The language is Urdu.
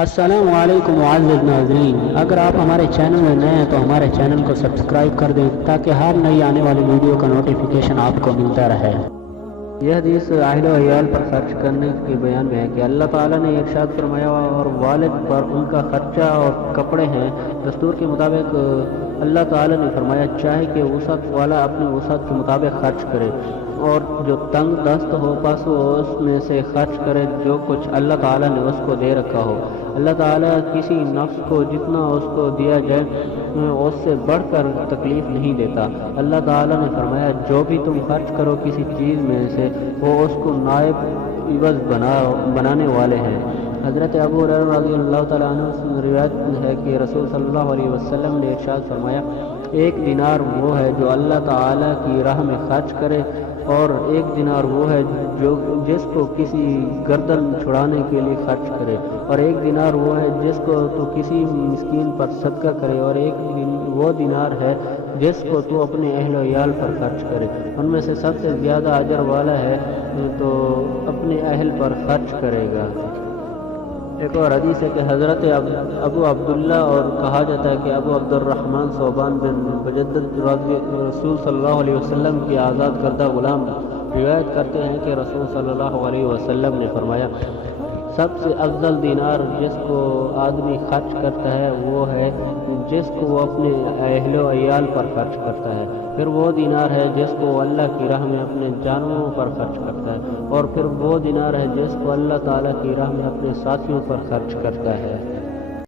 السلام علیکم معزز ناظرین، اگر آپ ہمارے چینل میں نئے ہیں تو ہمارے چینل کو سبسکرائب کر دیں تاکہ ہر نئی آنے والی ویڈیو کا نوٹیفیکیشن آپ کو ملتا رہے۔ یہ حدیث اہل و عیال پر خرچ کرنے کے بیان میں ہے کہ اللہ تعالیٰ نے ارشاد فرمایا اور والد پر ان کا خرچہ اور کپڑے ہیں۔ دستور کے مطابق اللہ تعالیٰ نے فرمایا چاہے کہ وسعت والا اپنے وسعت کے مطابق خرچ کرے اور جو تنگ دست ہو پس وہ اس میں سے خرچ کرے جو کچھ اللہ تعالیٰ نے اس کو دے رکھا ہو۔ اللہ تعالیٰ کسی نفس کو جتنا اس کو دیا جائے اس سے بڑھ کر تکلیف نہیں دیتا۔ اللہ تعالیٰ نے فرمایا جو بھی تم خرچ کرو کسی چیز میں سے وہ اس کو نائب عوض بنانے والے ہیں۔ حضرت ابو ہریرہ رضی اللہ تعالیٰ عنہ سے روایت ہے کہ رسول صلی اللہ علیہ وسلم نے ارشاد فرمایا ایک دینار وہ ہے جو اللہ تعالیٰ کی راہ میں خرچ کرے اور ایک دینار وہ ہے جس کو کسی گردن چھڑانے کے لیے خرچ کرے اور ایک دینار وہ ہے جس کو تو کسی مسکین پر صدقہ کرے اور ایک وہ دینار ہے جس کو تو اپنے اہل و عیال پر خرچ کرے۔ ان میں سے سب سے زیادہ اجر والا ہے تو اپنے اہل پر خرچ کرے گا۔ ایک اور حدیث ہے کہ حضرت ابو عبداللہ اور کہا جاتا ہے کہ ابو عبد الرحمن صوبان بن بجدد رسول صلی اللہ علیہ وسلم کی آزاد کردہ غلام روایت کرتے ہیں کہ رسول صلی اللہ علیہ وسلم نے فرمایا سب سے افضل دینار جس کو آدمی خرچ کرتا ہے وہ ہے جس کو وہ اپنے اہل و عیال پر خرچ کرتا ہے، پھر وہ دینار ہے جس کو وہ اللہ کی راہ میں اپنے جانوروں پر خرچ کرتا ہے اور پھر وہ دینار ہے جس کو اللہ تعالیٰ کی راہ میں اپنے ساتھیوں پر خرچ کرتا ہے۔